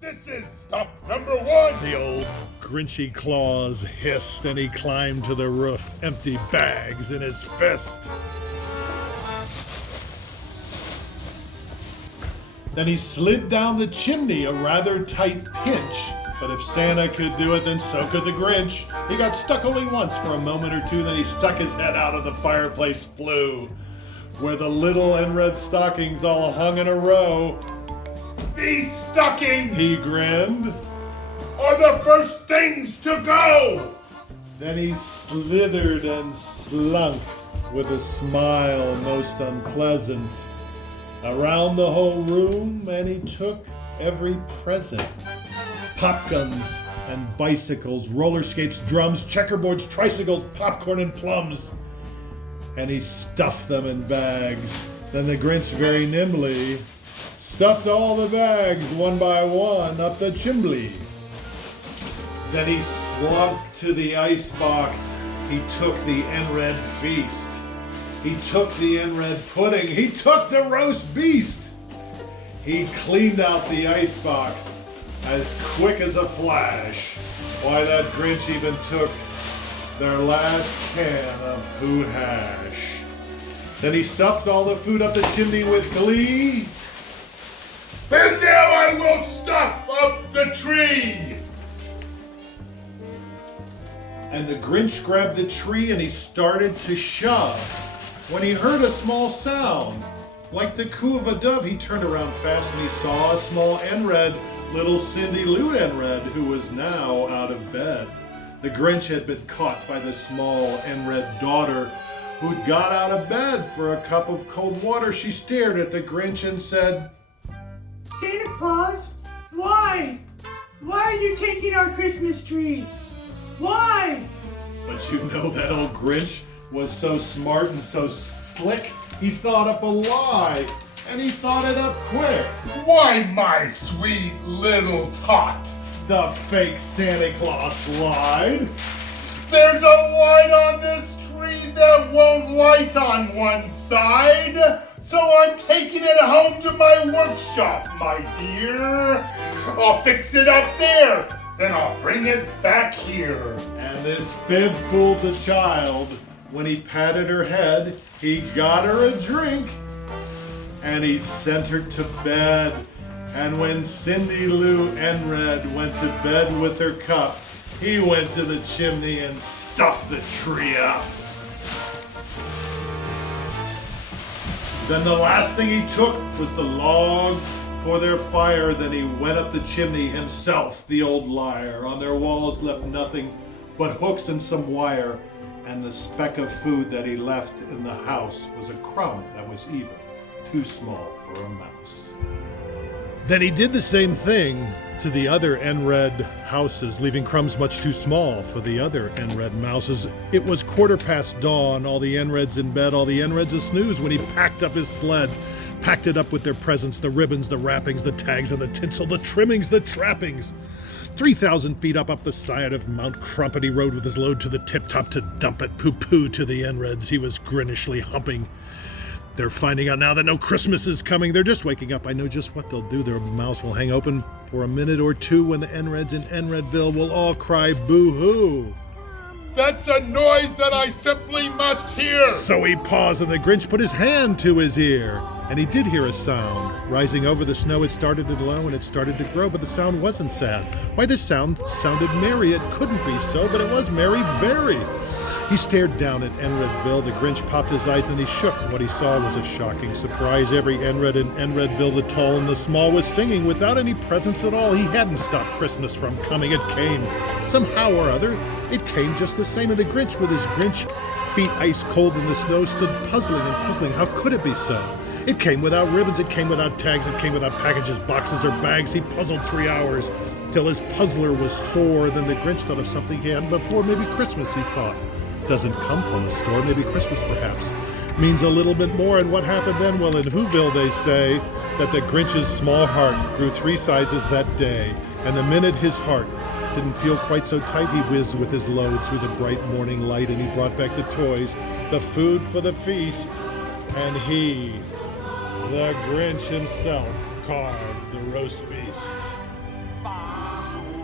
This is stop number one. The old Grinchy claws hissed, and he climbed to the roof, empty bags in his fist. Then he slid down the chimney, a rather tight pinch. But if Santa could do it, then so could the Grinch. He got stuck only once for a moment or two, then he stuck his head out of the fireplace flue, where the little NRED stockings all hung in a row. These stockings, He grinned. are the first things to go. Then he slithered and slunk with a smile most unpleasant around the whole room, and he took every present. Pop guns and bicycles, roller skates, drums, checkerboards, tricycles, popcorn and plums. And he stuffed them in bags. Then the Grinch very nimbly stuffed all the bags one by one up the chimney. Then he slunk to the icebox. He took the NRED feast. He took the NRED pudding. He took the roast beast. He cleaned out the icebox as quick as a flash. Why, that Grinch even took their last can of Hoot Hash. Then he stuffed all the food up the chimney with glee. And now I will stuff up the tree. And the Grinch grabbed the tree and he started to shove. When he heard a small sound, like the coo of a dove, he turned around fast and he saw a small NRED, little Cindy Lou NRED, who was now out of bed. The Grinch had been caught by the small NRED daughter, who'd got out of bed for a cup of cold water. She stared at the Grinch and said, Santa Claus, why? Why are you taking our Christmas tree? Why? But you know that old Grinch was so smart and so slick, he thought up a lie, and he thought it up quick. Why, my sweet little tot, The fake Santa Claus lied. there's a light on this tree that won't light on one side. So I'm taking it home to my workshop, my dear. I'll fix it up there, then I'll bring it back here. And this fib fooled the child. When he patted her head, he got her a drink, and he sent her to bed. And when Cindy Lou NRED went to bed with her cup, he went to the chimney and stuffed the tree up. Then the last thing he took was the log for their fire. Then he went up the chimney himself, the old liar. On their walls left nothing but hooks and some wire. And the speck of food that he left in the house was a crumb that was even too small for a mouse. Then he did the same thing to the other NRED houses, leaving crumbs much too small for the other NRED mouses. It was 15:15 dawn, all the NREDs in bed, all the NREDs a-snooze, when he packed up his sled, packed it up with their presents, the ribbons, the wrappings, the tags and the tinsel, the trimmings, the trappings. 3,000 feet up the side of Mount Crumpet, he rode with his load to the tip-top to dump it. Poo-poo to the NREDs, he was grinishly humping. They're finding out now that no Christmas is coming. They're just waking up. I know just what they'll do. Their mouths will hang open for a minute or two when the NREDs in NREDville will all cry boo-hoo. That's a noise that I simply must hear. So he paused, and the Grinch put his hand to his ear. And he did hear a sound. Rising over the snow, it started to glow and it started to grow, but the sound wasn't sad. Why, the sound sounded merry. It couldn't be so, but it was merry very. He stared down at NREDville. The Grinch popped his eyes, and he shook. What he saw was a shocking surprise. Every NRED in NREDville, the tall and the small, was singing without any presents at all. He hadn't stopped Christmas from coming. It came. Somehow or other, it came just the same. And the Grinch, with his Grinch feet ice cold in the snow, stood puzzling and puzzling. How could it be so? It came without ribbons, it came without tags, it came without packages, boxes, or bags. He puzzled 3 hours till his puzzler was sore. Then the Grinch thought of something he hadn't before. Maybe Christmas, he thought, doesn't come from a store. Maybe Christmas, perhaps, means a little bit more. And what happened then? Well, in Whoville, they say that the Grinch's small heart grew 3 sizes that day. And the minute his heart didn't feel quite so tight, he whizzed with his load through the bright morning light, and he brought back the toys, the food for the feast, and he, the Grinch himself, carved the roast beast. far